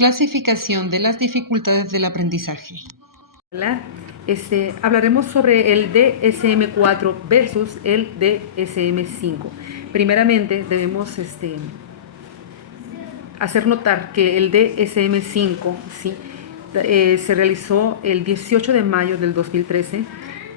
Clasificación de las dificultades del aprendizaje. Hablaremos sobre el DSM-4 versus el DSM-5. Primeramente debemos hacer notar que el DSM-5 ¿sí? Se realizó el 18 de mayo del 2013,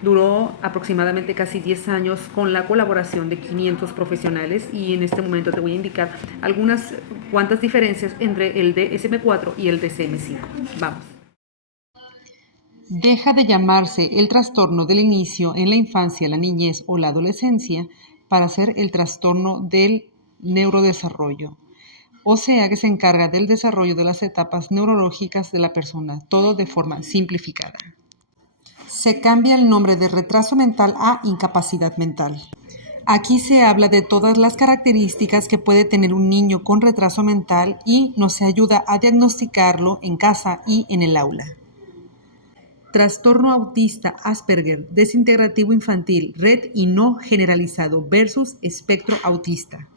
duró aproximadamente casi 10 años con la colaboración de 500 profesionales y en este momento te voy a indicar algunas cuantas diferencias entre el DSM-4 y el DSM-5. Vamos. Deja de llamarse el trastorno del inicio en la infancia, la niñez o la adolescencia para ser el trastorno del neurodesarrollo. O sea que se encarga del desarrollo de las etapas neurológicas de la persona, todo de forma simplificada. Se cambia el nombre de retraso mental a incapacidad mental. Aquí se habla de todas las características que puede tener un niño con retraso mental y nos ayuda a diagnosticarlo en casa y en el aula. Trastorno autista Asperger, desintegrativo infantil, red y no generalizado versus espectro autista.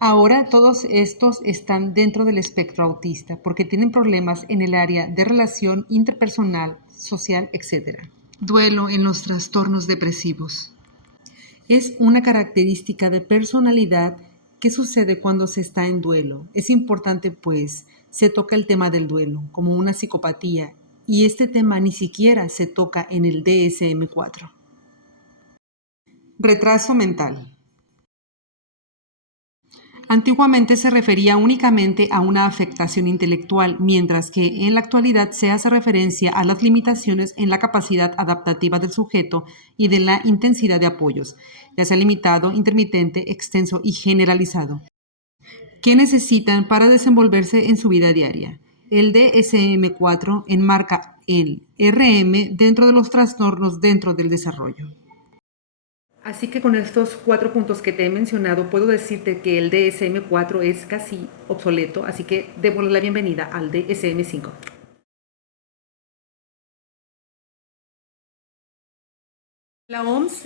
Ahora todos estos están dentro del espectro autista porque tienen problemas en el área de relación interpersonal, social, etc. Duelo en los trastornos depresivos. Es una característica de personalidad que sucede cuando se está en duelo. Es importante, pues, se toca el tema del duelo como una psicopatía y este tema ni siquiera se toca en el DSM-4. Retraso mental. Antiguamente se refería únicamente a una afectación intelectual, mientras que en la actualidad se hace referencia a las limitaciones en la capacidad adaptativa del sujeto y de la intensidad de apoyos, ya sea limitado, intermitente, extenso y generalizado, que necesitan para desenvolverse en su vida diaria. El DSM-4 enmarca el RM dentro de los trastornos dentro del desarrollo. Así que con estos 4 puntos que te he mencionado, puedo decirte que el DSM-4 es casi obsoleto, así que démosle la bienvenida al DSM-5. La OMS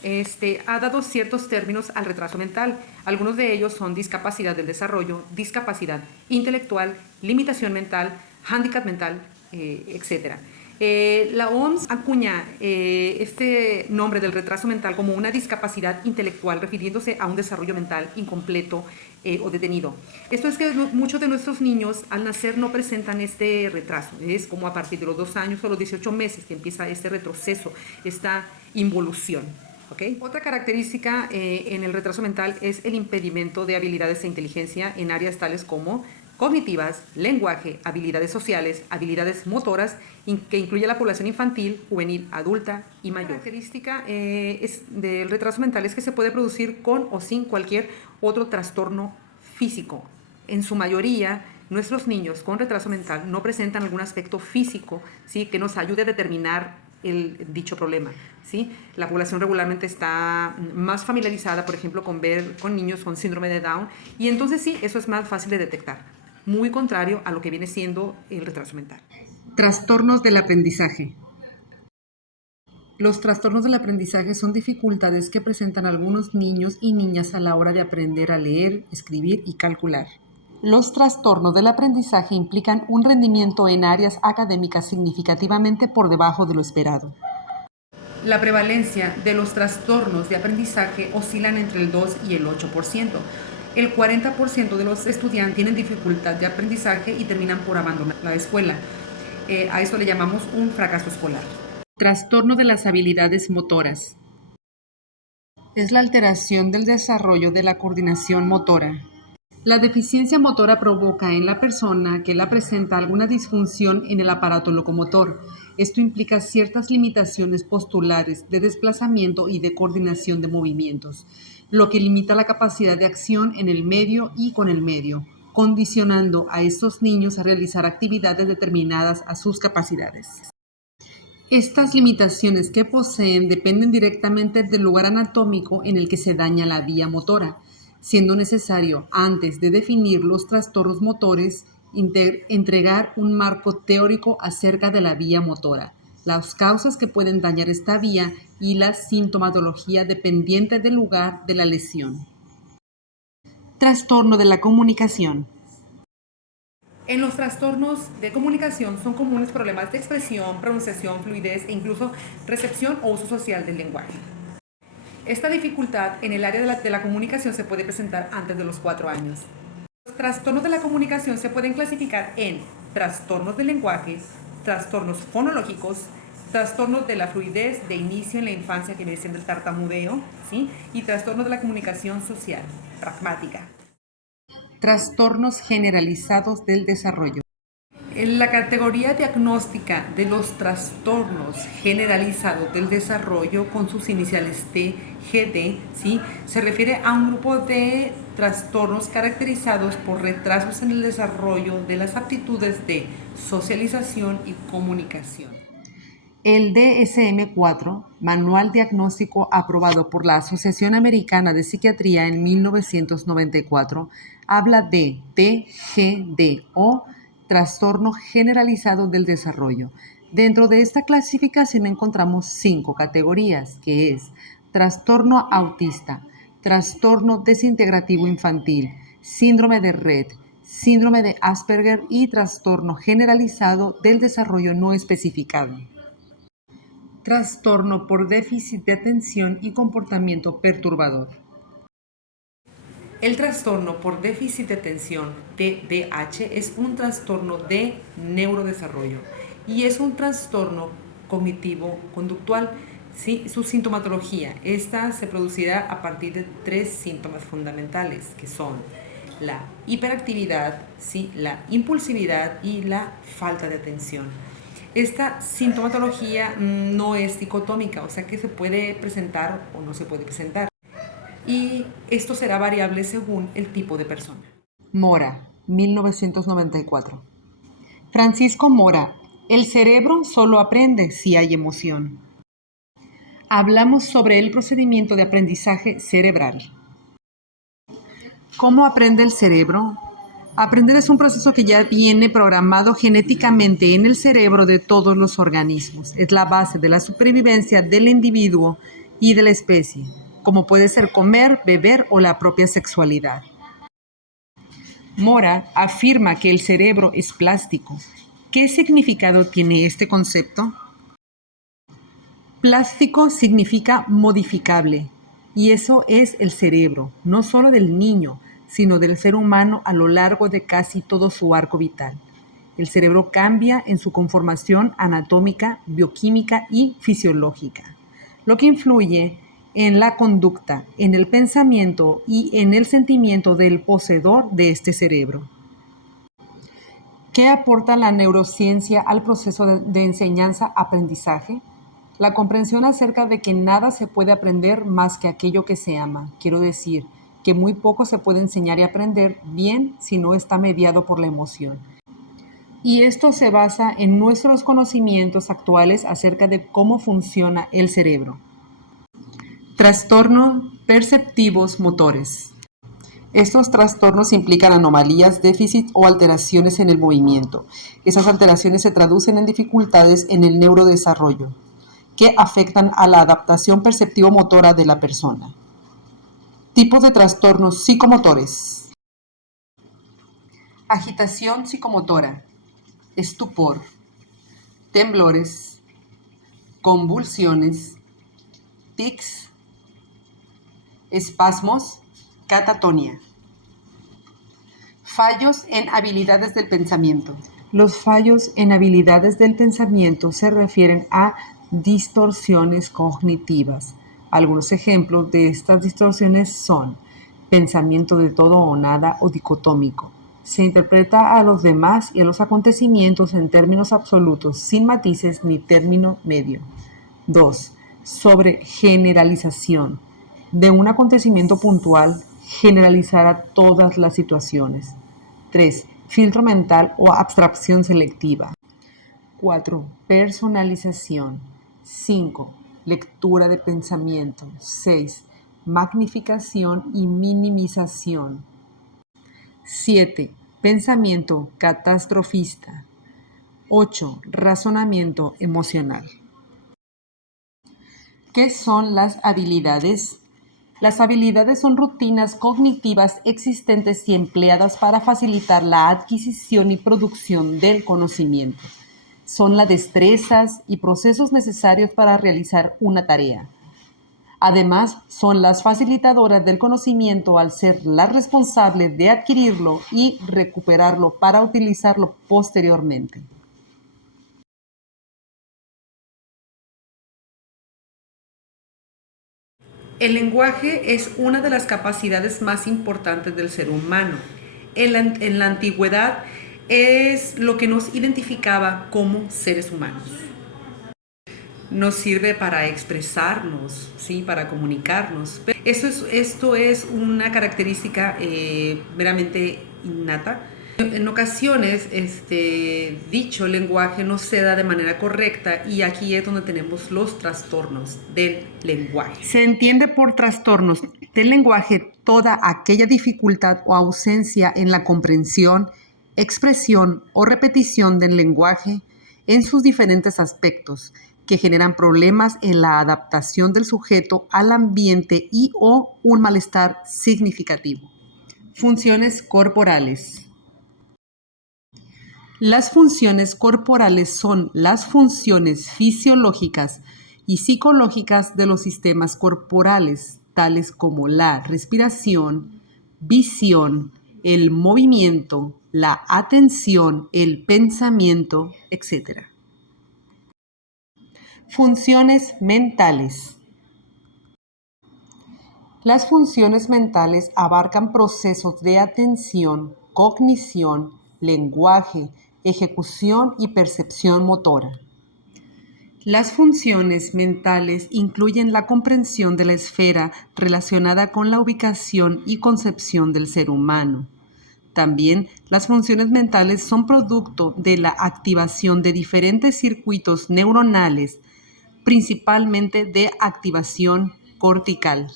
ha dado ciertos términos al retraso mental. Algunos de ellos son discapacidad del desarrollo, discapacidad intelectual, limitación mental, hándicap mental, etc. La OMS acuña este nombre del retraso mental como una discapacidad intelectual, refiriéndose a un desarrollo mental incompleto o detenido. Esto es que muchos de nuestros niños al nacer no presentan este retraso. Es como a partir de los 2 años o los 18 meses que empieza este retroceso, esta involución. ¿Okay? Otra característica en el retraso mental es el impedimento de habilidades e inteligencia en áreas tales como cognitivas, lenguaje, habilidades sociales, habilidades motoras, que incluye la población infantil, juvenil, adulta y mayor. La característica del retraso mental es que se puede producir con o sin cualquier otro trastorno físico. En su mayoría, nuestros niños con retraso mental no presentan algún aspecto físico, ¿sí?, que nos ayude a determinar dicho problema, ¿sí? La población regularmente está más familiarizada, por ejemplo, con ver con niños con síndrome de Down, y entonces sí, eso es más fácil de detectar, muy contrario a lo que viene siendo el retraso mental. Trastornos del aprendizaje. Los trastornos del aprendizaje son dificultades que presentan algunos niños y niñas a la hora de aprender a leer, escribir y calcular. Los trastornos del aprendizaje implican un rendimiento en áreas académicas significativamente por debajo de lo esperado. La prevalencia de los trastornos de aprendizaje oscilan entre el 2 y el 8%. El 40% de los estudiantes tienen dificultad de aprendizaje y terminan por abandonar la escuela. A esto le llamamos un fracaso escolar. Trastorno de las habilidades motoras. Es la alteración del desarrollo de la coordinación motora. La deficiencia motora provoca en la persona que la presenta alguna disfunción en el aparato locomotor. Esto implica ciertas limitaciones postulares de desplazamiento y de coordinación de movimientos, lo que limita la capacidad de acción en el medio y con el medio, condicionando a estos niños a realizar actividades determinadas a sus capacidades. Estas limitaciones que poseen dependen directamente del lugar anatómico en el que se daña la vía motora, siendo necesario, antes de definir los trastornos motores, entregar un marco teórico acerca de la vía motora, las causas que pueden dañar esta vía y la sintomatología dependiente del lugar de la lesión. Trastorno de la comunicación. En los trastornos de comunicación son comunes problemas de expresión, pronunciación, fluidez e incluso recepción o uso social del lenguaje. Esta dificultad en el área de la comunicación se puede presentar antes de los 4 años. Los trastornos de la comunicación se pueden clasificar en trastornos del lenguaje, trastornos fonológicos, trastornos de la fluidez de inicio en la infancia que viene siendo el tartamudeo, ¿sí? Y trastornos de la comunicación social, pragmática. Trastornos generalizados del desarrollo. En la categoría diagnóstica de los trastornos generalizados del desarrollo con sus iniciales TGD, ¿sí? Se refiere a un grupo de trastornos caracterizados por retrasos en el desarrollo de las aptitudes de socialización y comunicación. El DSM-4, Manual Diagnóstico aprobado por la Asociación Americana de Psiquiatría en 1994, habla de TGD o Trastorno Generalizado del Desarrollo. Dentro de esta clasificación encontramos 5 categorías, que es trastorno autista, trastorno desintegrativo infantil, síndrome de Rett, síndrome de Asperger y trastorno generalizado del desarrollo no especificado. Trastorno por déficit de atención y comportamiento perturbador. El trastorno por déficit de atención, TDAH, es un trastorno de neurodesarrollo y es un trastorno cognitivo-conductual. ¿Sí? Su sintomatología, esta se producirá a partir de 3 síntomas fundamentales, que son la hiperactividad, ¿sí? La impulsividad y la falta de atención. Esta sintomatología no es dicotómica, o sea que se puede presentar o no se puede presentar. Y esto será variable según el tipo de persona. Mora, 1994. Francisco Mora, el cerebro solo aprende si hay emoción. Hablamos sobre el procedimiento de aprendizaje cerebral. ¿Cómo aprende el cerebro? Aprender es un proceso que ya viene programado genéticamente en el cerebro de todos los organismos. Es la base de la supervivencia del individuo y de la especie, como puede ser comer, beber o la propia sexualidad. Mora afirma que el cerebro es plástico. ¿Qué significado tiene este concepto? Plástico significa modificable, y eso es el cerebro, no solo del niño, sino del ser humano a lo largo de casi todo su arco vital. El cerebro cambia en su conformación anatómica, bioquímica y fisiológica, lo que influye en la conducta, en el pensamiento y en el sentimiento del poseedor de este cerebro. ¿Qué aporta la neurociencia al proceso de enseñanza-aprendizaje? La comprensión acerca de que nada se puede aprender más que aquello que se ama. Quiero decir, que muy poco se puede enseñar y aprender bien si no está mediado por la emoción. Y esto se basa en nuestros conocimientos actuales acerca de cómo funciona el cerebro. Trastornos perceptivos motores. Estos trastornos implican anomalías, déficits o alteraciones en el movimiento. Esas alteraciones se traducen en dificultades en el neurodesarrollo, que afectan a la adaptación perceptivo-motora de la persona. Tipos de trastornos psicomotores. Agitación psicomotora, estupor, temblores, convulsiones, tics, espasmos, catatonia. Fallos en habilidades del pensamiento. Los fallos en habilidades del pensamiento se refieren a distorsiones cognitivas. Algunos ejemplos de estas distorsiones son pensamiento de todo o nada o dicotómico. Se interpreta a los demás y a los acontecimientos en términos absolutos, sin matices ni término medio. 2. Sobregeneralización. De un acontecimiento puntual, generalizar a todas las situaciones. 3. Filtro mental o abstracción selectiva. 4. Personalización. 5. Lectura de pensamiento. 6. Magnificación y minimización. 7. Pensamiento catastrofista. 8. Razonamiento emocional. ¿Qué son las habilidades? Las habilidades son rutinas cognitivas existentes y empleadas para facilitar la adquisición y producción del conocimiento. Son las destrezas y procesos necesarios para realizar una tarea. Además, son las facilitadoras del conocimiento al ser las responsables de adquirirlo y recuperarlo para utilizarlo posteriormente. El lenguaje es una de las capacidades más importantes del ser humano. En la antigüedad es lo que nos identificaba como seres humanos. Nos sirve para expresarnos, ¿sí? Para comunicarnos. Esto es una característica meramente innata. En ocasiones, dicho lenguaje no se da de manera correcta y aquí es donde tenemos los trastornos del lenguaje. Se entiende por trastornos del lenguaje toda aquella dificultad o ausencia en la comprensión, expresión o repetición del lenguaje en sus diferentes aspectos que generan problemas en la adaptación del sujeto al ambiente y o un malestar significativo. Funciones corporales. Las funciones corporales son las funciones fisiológicas y psicológicas de los sistemas corporales, tales como la respiración, visión, el movimiento, la atención, el pensamiento, etc. Funciones mentales. Las funciones mentales abarcan procesos de atención, cognición, lenguaje, ejecución y percepción motora. Las funciones mentales incluyen la comprensión de la esfera relacionada con la ubicación y concepción del ser humano. También las funciones mentales son producto de la activación de diferentes circuitos neuronales, principalmente de activación cortical.